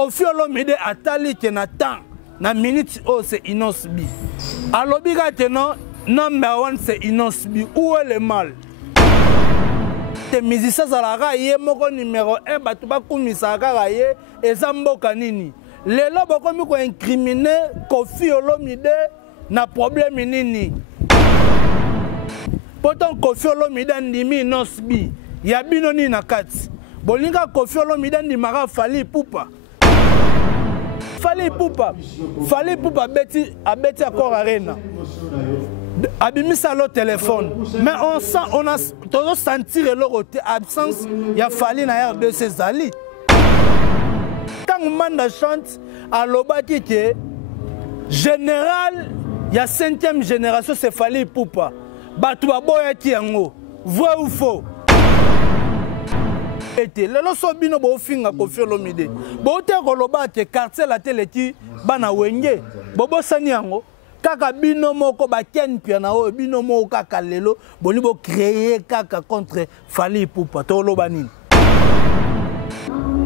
Kofi Olomide atali na temps na minute oh c'est Inosbi. Alobiga teno number 1 c'est Inosbi. Où est le mal? Te musiciens zalaka ye moko numéro 1 batu bakumisa kaka ye ezamboka nini. Lelo bokomi ko incriminer Kofi Olomide na problème nini. Pourtant Kofi Olomide ndimi Inosbi. Ya bino ni na kati. Bolinga Kofi Olomide ndimaka Fally Ipupa. Fally Ipupa abeti encore arena. Abimisa le téléphone. Mais on a toujours senti l'absence ya Fally na RDC Zali. Quand Manda chante à l'obaki que général ya 5e génération c'est Fally Ipupa. Batu baboya ki yango. Vrai ou faux? Lelo so bino bo finga Kofi Olomide bo te koloba te quartier la teleki bana wenge bobo sani yango kaka bino moko ba ken pia na o bino moko kaka lelo boni bo créer kaka contre Fally Ipupa to loba nini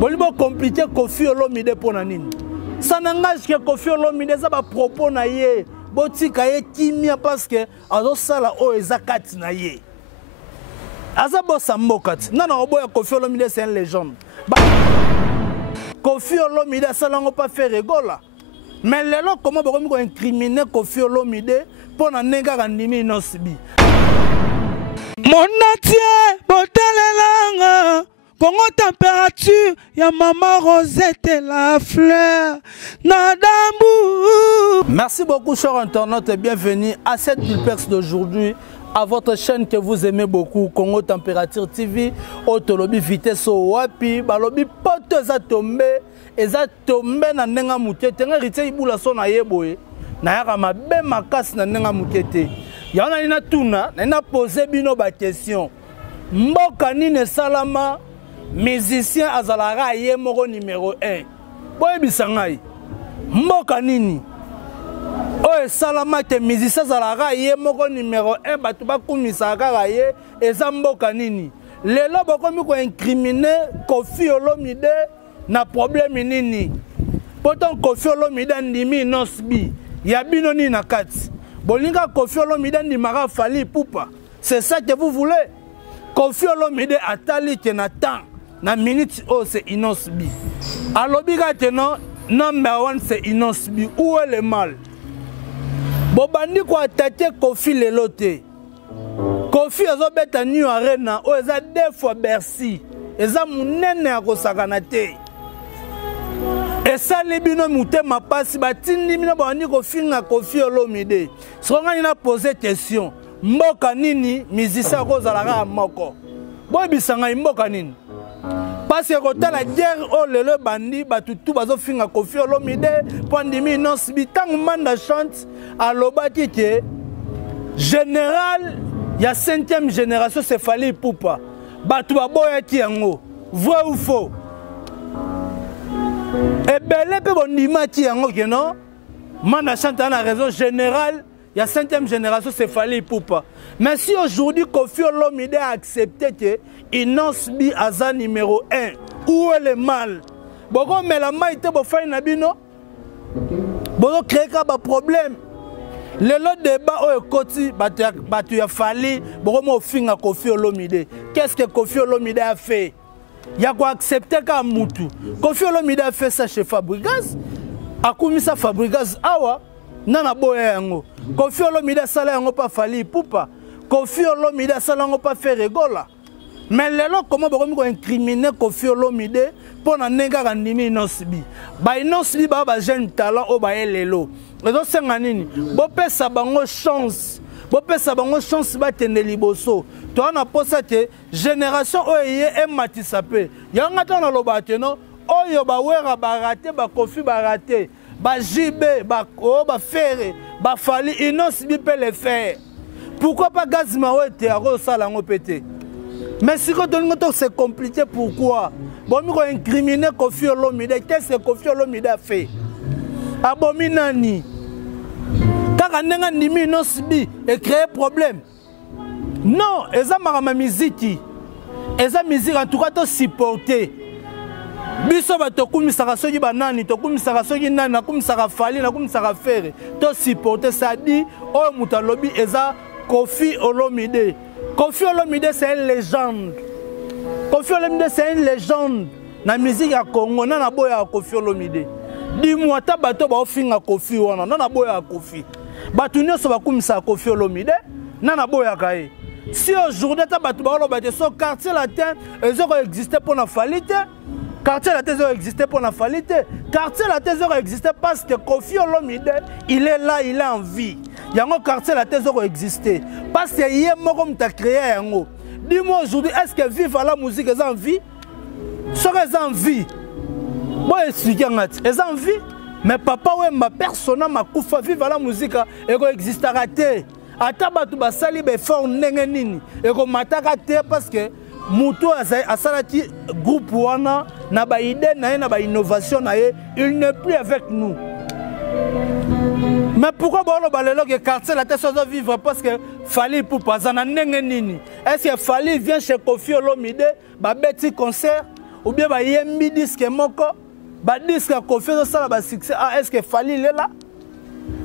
boni bo compliquer Kofi Olomide pona nini ça n'engage que Kofi Olomide za ba propos na ye bo tika ye kimia parce que azo sala o ezakati na ye. Azabo Sambokati. Non, Kofi Olomide c'est une légende. Kofi Olomide, ça n'a pas fait rigola. Mais les gens, comment on incriminer Kofi Olomide pour n'engager un nimi Inosbi. Mon natie, botelelanga, Congo température, ya maman Rosette et la fleur, Nadambu. Merci beaucoup, chers internautes, et bienvenue à cette Pulpex d'aujourd'hui. À votre chaîne que vous aimez beaucoup, Congo Température TV, Otolobi Vitesse Wapi, Balobi Poto eza tombé na nenga mukete, nga rite ibula so na yeboye, na yaka mabe makasi na nenga mukete. Yana nina tuna, nina pose bino ba question. Mboka nini salama, musicien azalara ye moko numéro 1. Boye bisangai. Mboka nini? Oh salama te musicien zalaka ye moko numéro 1 batu bakumisa kaka ye ezamboka nini. Lelo bokomi ko incriminer Kofi Olomide na problème nini. Pourtant Kofi Olomide ndimi Inosbi. Ya bino ni na kati. Bolinga Kofi Olomide ndimaka Fally Ipupa. C'est ça que vous voulez? Kofi Olomide atali na temps na minute oh c'est Inosbi. Alobiga teno number 1 c'est Inosbi. Où est le mal? Bobandi ko attaquer Kofi lelote. Kofi azobeta New Arena o eza 2 fois Bercy. Eza munene akosakana te. Esa libino mutema pasi batindi bino bandi ko finga Kofi Olomide. Songa ina poser question. Mboka nini musicien kozalaka moko? Boy bisanga mboka nini? Parce que la guerre oh le bandi batutu bazo finga Kofi Olomide pandemi non sbitangu Manda chante à l'obaki que général ya 5e génération c'est Fally Ipupa batu baboya ki yango vrai ou faux et belé pe bondima ki yango que non Manda chante na raison général ya 5e génération c'est Fally Ipupa. Mais si aujourd'hui Kofi Olomide a accepté que Inosbi aza numéro 1, où est le mal? Boko melama ite bo fay na bino. Boko créer ka ba problème. Le lot débat o ekoti batu ya Fally boko mo finga Kofi Olomide. Qu'est-ce que Kofi Olomide a fait? Ya ko accepter ka mutu. Kofi Olomide a fait ça chez Fabregas. Akumisa Fabregas awa nana boya yango. Kofi Olomide sala yango pa Fally Ipupa. Kofi Olomide sala yango pa faire rigola. Mais lelo comment bokomi ko incriminer Kofi Olomide pour na nenga ndimi Inosbi. Ba Inosbi ba jeune talent o ba lelo. Ezo senga nini? Bo pesa bango chance. Bo pesa bango chance ba tende liboso. To na posa te génération oye e matisape. Yanga ta na loba te no oyo ba wera ba raté ba Kofi ba raté. Ba JB ba ko ba faire ba Fally Inosbi peut le faire. Pourquoi pas Gazima oete a sala ngo pété? Mais si c'est compliqué, pourquoi? Bon, nous avons incriminé Kofi Olomide. Qu'est-ce que Kofi Olomide a fait? Abominani. Car on a nimi Inosbi et créé problème. Non, ils ont ma musique. Ils ont musique en tout cas supporter. biso batokumisaka soki banani tokumisaka soki nani nakumisaka Fally nakumisaka Ferre to supporter ça dit oyo muta lobby eza Koffi Olomide. Koffi Olomide c'est une légende. Koffi Olomide c'est une légende na musique ya Congo na boya Koffi Olomide. Dis-moi ta bato ba ofinga Koffi wana na boya Koffi. Bato nyonso bakumisaka Koffi Olomide na boya kae. Si aujourd'hui ta bato ba loba te so quartier latin ezoko exister pour na Fally te. Quartier latin ezoko exister pour na Fally te. Quartier latin ezoko exister parce que Koffi Olomide il est là, il est en vie. Yango quartier latin ezoko exister parce que yé moko mta créé yango. Dis-moi aujourd'hui est-ce que vivre la musique est en vie? Serait en vie. Bon expliquer ngati, est en vie. Mais papa Wemba persona makufa vivre la musique eko existera te. Ata batu basali be fort ndenge nini eko mataka te parce que mutu asalati groupe wana na ba idée na na ba innovation na ye, il n'est plus avec nous. Mais pourquoi bon balelo que quartier la tête soit vivre parce que Fally Ipupa zana ndenge nini? Est-ce que Fally vient chez Koffi Olomide ba beti concert ou bien ba yembi disque moko ba disque Koffi ça ba succès? Ah, est-ce que Fally il est là?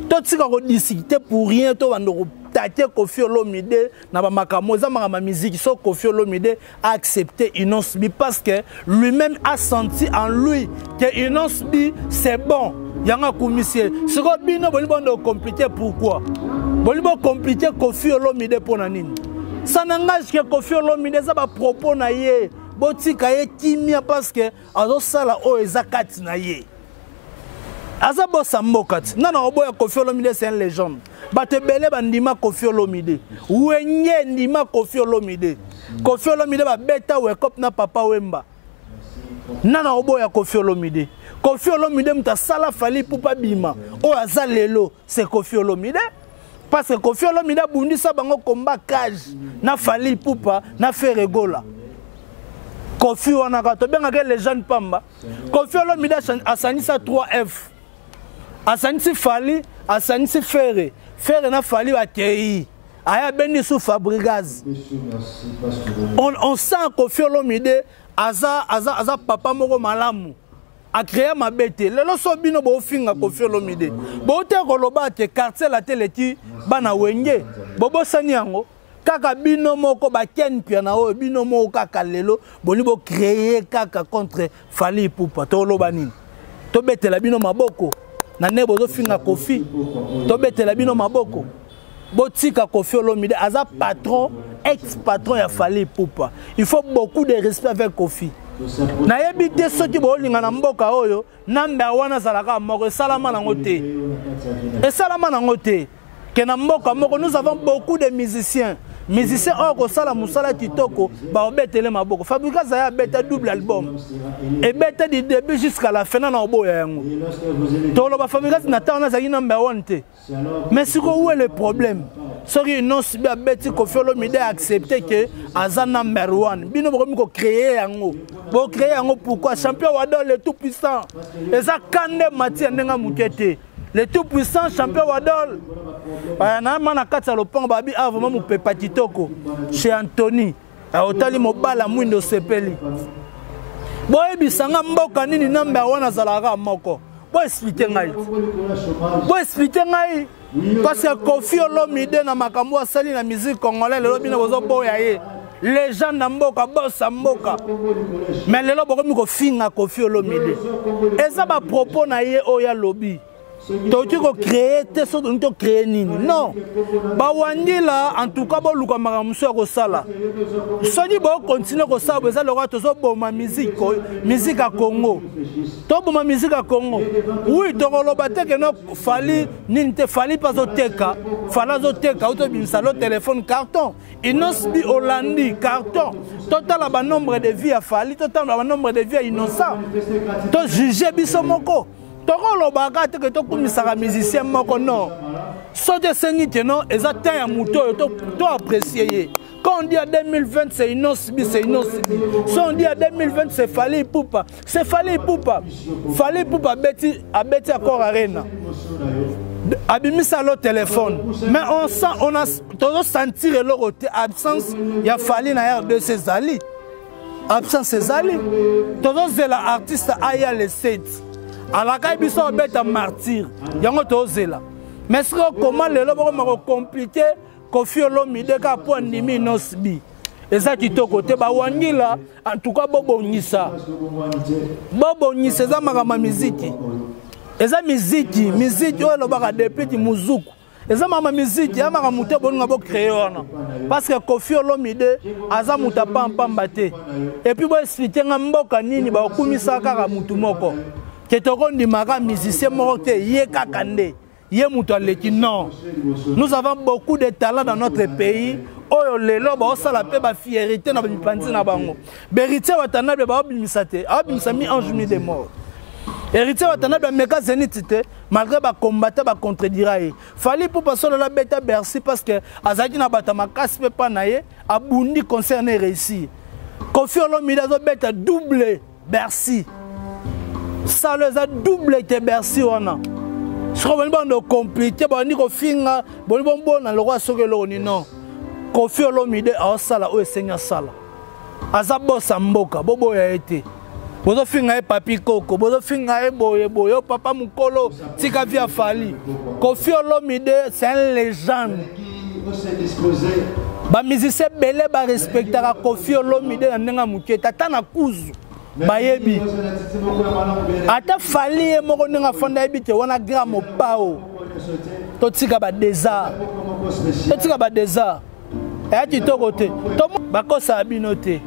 Tout ce qu'on discuter pour rien to bando tater Koffi Olomide na ba makamo za ma musique so Koffi Olomide a accepté Innocent B parce que lui-même a senti en lui que Innocent B c'est bon. Yanga commissaire ce que bino boni bondo compliqué pourquoi boni bo compliqué Koffi Olomide pour nanini ça n'engage que Koffi Olomide ça ba propos na ye botika ye kimia parce que azo sala o ezakati na ye azabo sambokati nana oboya Koffi Olomide c'est une légende batebele bandima Koffi Olomide wenye ndima Koffi Olomide Koffi Olomide ba beta wekop na papa Wemba nana oboya Koffi Olomide Koffi Olomide mta sala Fally Ipupa bima o azalelo c'est Koffi Olomide parce que Koffi Olomide bundisa bango combat cage na Fally Ipupa na Ferre Gola Koffi wana ka to benga ke légende pamba Koffi Olomide asanisa 3F asanisi Fally asanisi Ferre Ferre na Fally ba kei aya bendi sous Fabrigaz on sent Koffi Olomide aza papa moko malamu a créé ma bête. Lelo so bino bo finga Koffi Olomide. Bo te koloba te quartier la télé ti bana wenge. Bobo sani yango kaka bino moko ba ken piana o bino moko kaka lelo boni bo créer kaka contre Fally Ipupa to loba nini. To betela bino maboko. Na ne bozo finga Koffi. To betela bino maboko. Botika Koffi Olomide aza patron ex-patron ya Fally Ipupa. Il faut beaucoup de respect avec Koffi. Na yebi te soki bolinga na mboka oyo namba wana zalaka moko salama na ngote et salama na ngote ke na mboka moko nous avons beaucoup de musiciens oyo kosala musala kitoko ba obetele maboko Fabrika Zaya beta double album et beta du début jusqu'à la fin na oboya yango to lo ba Fabrika na taona za number 1 te mais siko où est le problème soki non si ba beti Koffi Olomide accepter que aza number 1 bino bokomi ko créer yango bo créer yango pourquoi champion Wadol le tout puissant eza kande matia ndenga mukete le tout puissant champion Wadol na mana kata lopang babi vraiment mu pepa kitoko chez Anthony otali mobala mwindo sepeli boye bisanga mboka nini number 1 azalaka moko bo expliquer ngai parce que Koffi Olomide na makambo asali na musique congolaise lelo bino bozo boya ye les gens na mboka bossa mboka mais lelo bokomi ko finga Koffi Olomide eza ba propos na ye oya lobby tu ko créer te so to créer nini non ba wandila en tout cas bo luka makamuso ko sala soki bo continuer ko sala beza le to so boma musique à Congo to boma musique à Congo oui to ko loba te que no Fally nini te Fally pas au teka Fally zo teka auto bimsa lo téléphone carton Innocent B Hollandi carton total ba nombre de vie à Fally total ba nombre de vie à Innocent to juger biso moko tokolo bagate que to kumisaka musicien moko non sote sengite non exactement ya muto to apprécier quand on dit à 2020 c'est Innocent B c'est Innocent B si on dit à 2020 c'est Fally Ipupa c'est Fally Ipupa Fally Ipupa beti encore arena abimisa le téléphone mais on a toujours sentir l'autre absence il y a Fally na RDC Zali absence ezali tozozela artiste aya le 7 alaka biso obeta martyr yango tozela mais siko comment lelo boko compliqué Koffi Olomide ka po ndimi nosbi eza kitoko te bawangila en tout cas bobongisa eza makama miziki eza miziki oyo lobaka depuis muzuku eza mama miziki amaka muté boninga bo créer wana parce que Koffi Olomide aza muta pamba te et puis bo expliquer nga mboka nini ba okumisa kaka mutu moko ketoko ndimaka musicien moko te ye kaka nde ye mutu aleki non nous avons beaucoup de talents dans notre pays oyo lelo ba osala pe ba fierté na mipanzi na bango berité watanabe ba obimisa te abimisa mi ange mi de mort héritier watanabe meka zeniti te malgré ba combattre ba contredira ye fali pour passer la beta Bercy parce que azaki na bata makasi pe pa na ye abundi concerné réussi Koffi Olomide zo beta double Bercy ça les a double te Bercy wana je crois que c'est compliqué bani ko finga boni bon na le roi sokelo ni non Koffi Olomide a sala o esenya sala azabo samboka bobo ya été bozo finga e papi koko bozo finga e boye papa mukolo tika via fali Koffi Olomide c'est une légende ba musicien belé ba respectera Koffi Olomide na ndenga muketa tana kuzu bayebi ata fali e moko ndenga fonda ebite wana gramo pao totika ba désert et kitoko te to bakosa abino te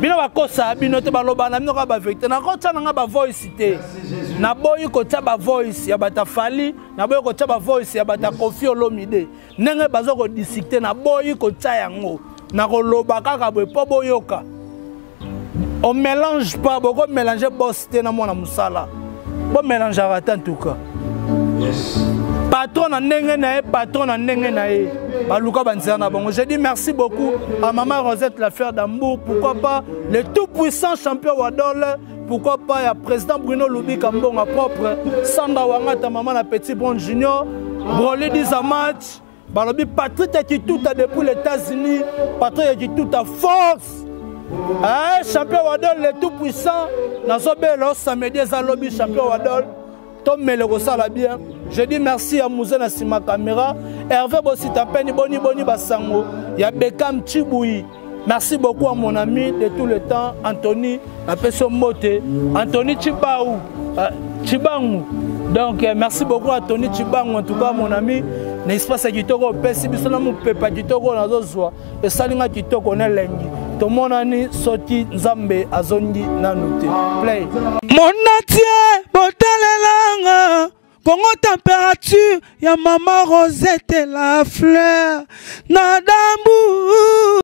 bino bakosa abino te baloba na bino ka ba vérité na ko tana nga ba voice te na boyi ko tsa ba voice ya bata fali na boyi ko tsa ba voice ya bata Koffi Olomide nenge bazo ko discuter na boyi ko tsa yango na ko loba kaka bo po boyoka on mélange pas beaucoup mélanger boss te na mona musala bon mélanger en tout cas patron na ndenge na patron na ndenge na baluka banzana na bango je dis merci beaucoup à maman Rosette l'affaire d'Ambour pourquoi pas le tout puissant champion Wadol pourquoi pas ya président Bruno Lubi Kambonga propre Sandra Wangata maman la petit bon junior Broly 10 à match balobi Patrick qui tout a depuis les États-Unis Patrick qui tout à force champion Wadol le tout puissant nazobelo samedi za lobby champion Wadol Tom Melego sala bien. Je dis merci à Mouzé na sima caméra. Hervé Bosita Peni Boni Basango. Ya Bekam Chiboui. Merci beaucoup à mon ami de tout le temps, Anthony Mote, Anthony Chibangu. Donc merci beaucoup à Tony Chibangu, en tout cas mon ami. N'espace kitoko pesi biso na mu pepa kitoko na zozwa. Et salinga kitoko na lengi. To monani soti Nzambe azongi nanute. Play. Monatie botalelanga Congo température ya maman Rosette la fleur. Nadambu